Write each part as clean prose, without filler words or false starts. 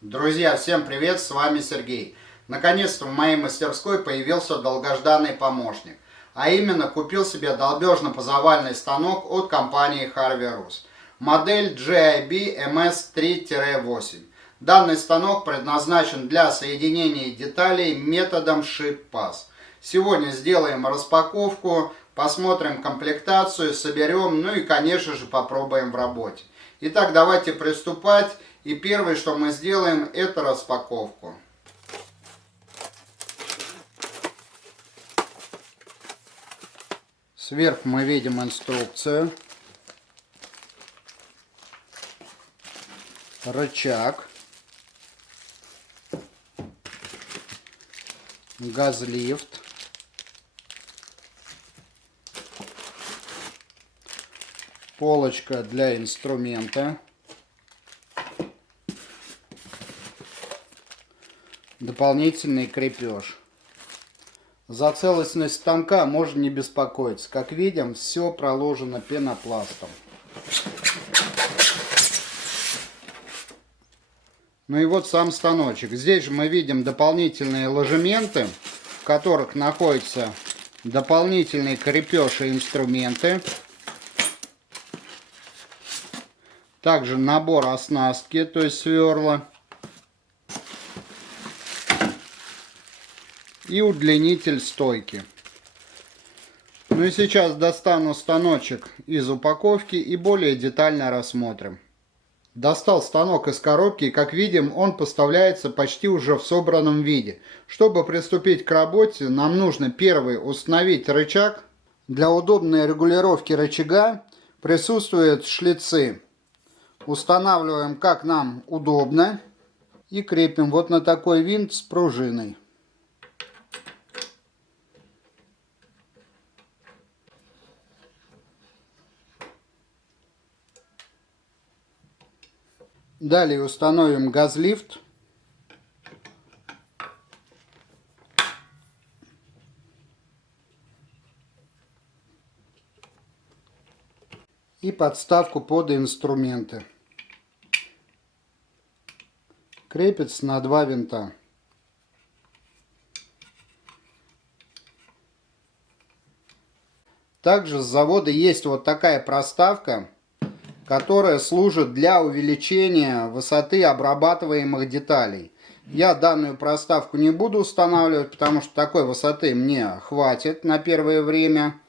Друзья, всем привет, с вами Сергей. Наконец-то в моей мастерской появился долгожданный помощник. А именно купил себе долбежно-позовальный станок от компании Harvey Roos. Модель GIB MS3-8. Данный станок предназначен для соединения деталей методом Ship-Pass. Сегодня сделаем распаковку, посмотрим комплектацию, соберем, ну и конечно же попробуем в работе. Итак, давайте приступать. И первое, что мы сделаем, это распаковку. Сверху мы видим инструкцию, рычаг, газлифт, полочка для инструмента, дополнительный крепеж. За целостность станка можно не беспокоиться. Как видим, все проложено пенопластом. Ну и вот сам станочек. Здесь же мы видим дополнительные ложементы, в которых находятся дополнительный крепеж и инструменты. Также набор оснастки, то есть сверла. И удлинитель стойки. Ну и сейчас достану станочек из упаковки и более детально рассмотрим. Достал станок из коробки, и как видим, он поставляется почти уже в собранном виде. Чтобы приступить к работе, нам нужно первый установить рычаг. Для удобной регулировки рычага присутствуют шлицы. Устанавливаем как нам удобно и крепим вот на такой винт с пружиной. Далее установим газлифт. И подставку под инструменты. Крепится на два винта. Также с завода есть вот такая проставка, которая служит для увеличения высоты обрабатываемых деталей. Я данную проставку не буду устанавливать, потому что такой высоты мне хватит на первое время.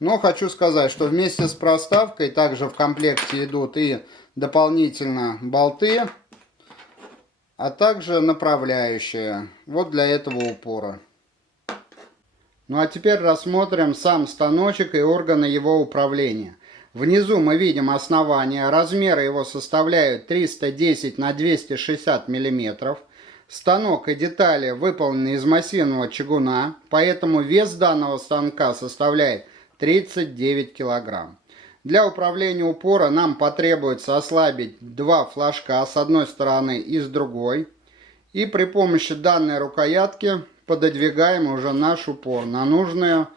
Но хочу сказать, что вместе с проставкой также в комплекте идут и дополнительно болты, а также направляющие. Вот для этого упора. Ну а теперь рассмотрим сам станочек и органы его управления. Внизу мы видим основание, размеры его составляют 310 на 260 мм. Станок и детали выполнены из массивного чугуна, поэтому вес данного станка составляет 39 кг. Для управления упора нам потребуется ослабить два флажка с одной стороны и с другой. И при помощи данной рукоятки пододвигаем уже наш упор на нужную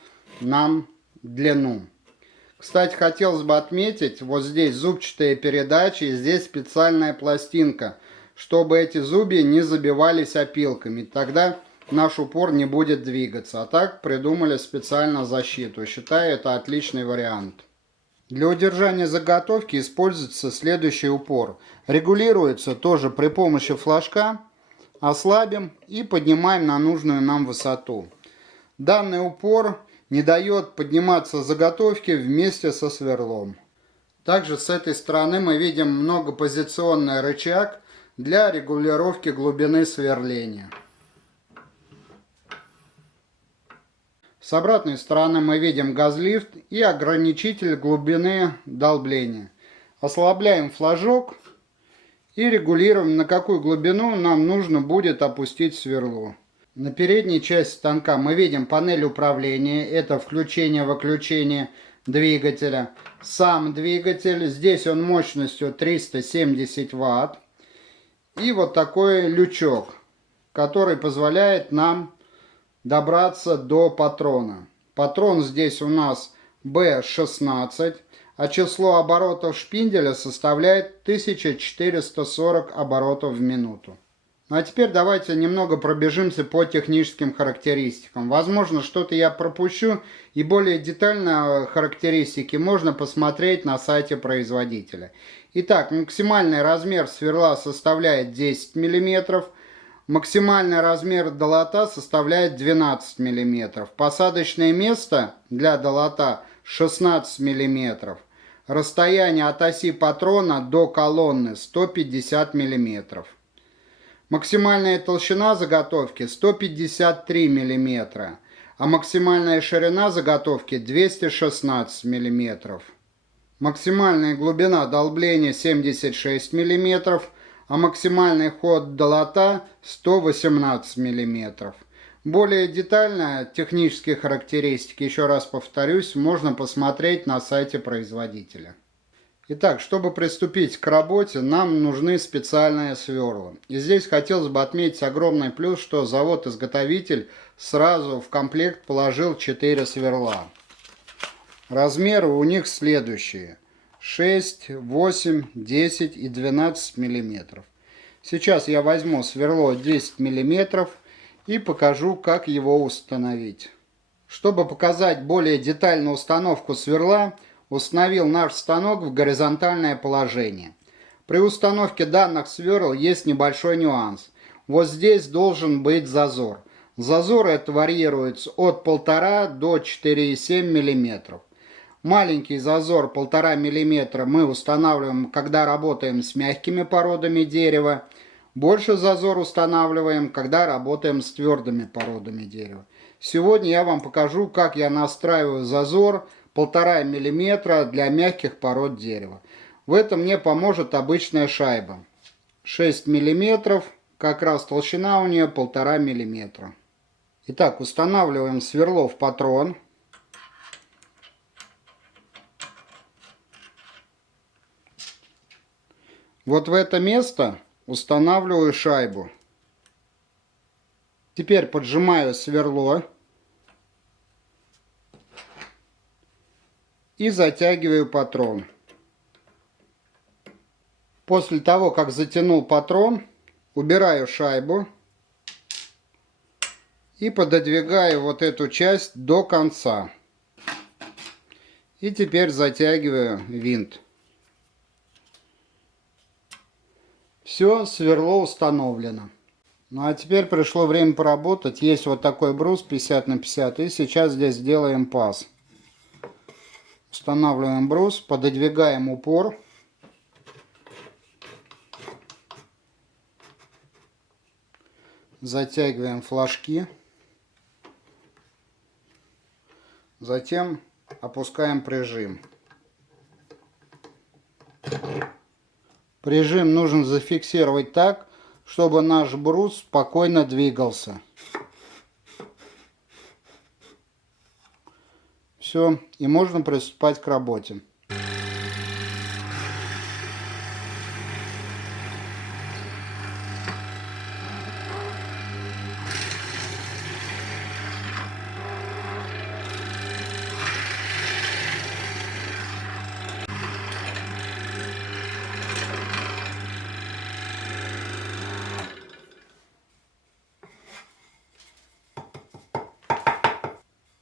нам длину. Кстати, хотелось бы отметить, вот здесь зубчатые передачи, и здесь специальная пластинка, чтобы эти зубья не забивались опилками. Тогда наш упор не будет двигаться. А так придумали специально защиту. Считаю, это отличный вариант. Для удержания заготовки используется следующий упор. Регулируется тоже при помощи флажка. Ослабим и поднимаем на нужную нам высоту. Данный упор не дает подниматься заготовке вместе со сверлом. Также с этой стороны мы видим многопозиционный рычаг для регулировки глубины сверления. С обратной стороны мы видим газлифт и ограничитель глубины долбления. Ослабляем флажок и регулируем, на какую глубину нам нужно будет опустить сверло. На передней части станка мы видим панель управления. Это включение-выключение двигателя. Сам двигатель. Здесь он мощностью 370 Вт. И вот такой лючок, который позволяет нам добраться до патрона. Патрон здесь у нас B16. А число оборотов шпинделя составляет 1440 оборотов в минуту. Ну а теперь давайте немного пробежимся по техническим характеристикам. Возможно, что-то я пропущу, и более детально характеристики можно посмотреть на сайте производителя. Итак, максимальный размер сверла составляет 10 мм, максимальный размер долота составляет 12 мм, посадочное место для долота 16 мм, расстояние от оси патрона до колонны 150 мм. Максимальная толщина заготовки 153 мм, а максимальная ширина заготовки 216 мм. Максимальная глубина долбления 76 мм, а максимальный ход долота 118 мм. Более детально технические характеристики, еще раз повторюсь, можно посмотреть на сайте производителя. Итак, чтобы приступить к работе, нам нужны специальные сверла. И здесь хотелось бы отметить огромный плюс, что завод-изготовитель сразу в комплект положил 4 сверла. Размеры у них следующие: 6, 8, 10 и 12 мм. Сейчас я возьму сверло 10 мм и покажу, как его установить. Чтобы показать более детальную установку сверла, установил наш станок в горизонтальное положение. При установке данных сверл есть небольшой нюанс. Вот здесь должен быть зазор. Зазор это варьируется от 1,5 до 4,7 мм. Маленький зазор 1,5 мм мы устанавливаем, когда работаем с мягкими породами дерева. Больше зазор устанавливаем, когда работаем с твердыми породами дерева. Сегодня я вам покажу, как я настраиваю зазор 1,5 мм для мягких пород дерева. В этом мне поможет обычная шайба. 6 мм, как раз толщина у нее 1,5 мм. Итак, устанавливаем сверло в патрон. Вот в это место устанавливаю шайбу. Теперь поджимаю сверло и затягиваю патрон. После того, как затянул патрон, убираю шайбу и пододвигаю вот эту часть до конца. И теперь затягиваю винт. Все, сверло установлено. Ну а теперь пришло время поработать. Есть вот такой брус 50 на 50. И сейчас здесь сделаем паз. Устанавливаем брус, пододвигаем упор. Затягиваем флажки. Затем опускаем прижим. Прижим нужно зафиксировать так, чтобы наш брус спокойно двигался. Все, и можно приступать к работе.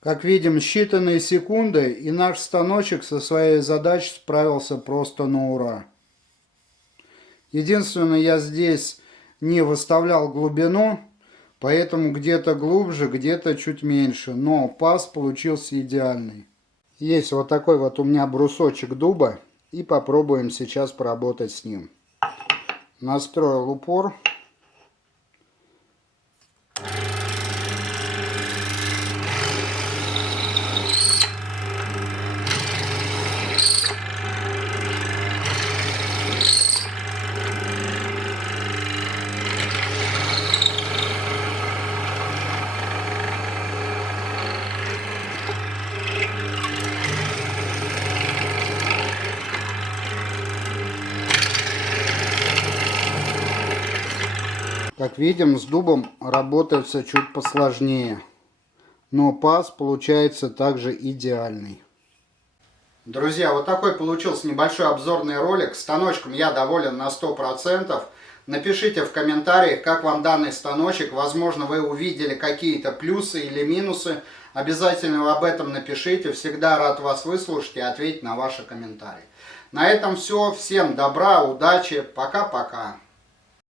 Как видим, считанные секунды, и наш станочек со своей задачей справился просто на ура. Единственное, я здесь не выставлял глубину, поэтому где-то глубже, где-то чуть меньше, но паз получился идеальный. Есть вот такой вот у меня брусочек дуба, и попробуем сейчас поработать с ним. Настроил упор. Как видим, с дубом работается чуть посложнее, но паз получается также идеальный. Друзья, вот такой получился небольшой обзорный ролик. Станочком я доволен на 100%. Напишите в комментариях, как вам данный станочек. Возможно, вы увидели какие-то плюсы или минусы. Обязательно об этом напишите. Всегда рад вас выслушать и ответить на ваши комментарии. На этом все. Всем добра, удачи. Пока-пока.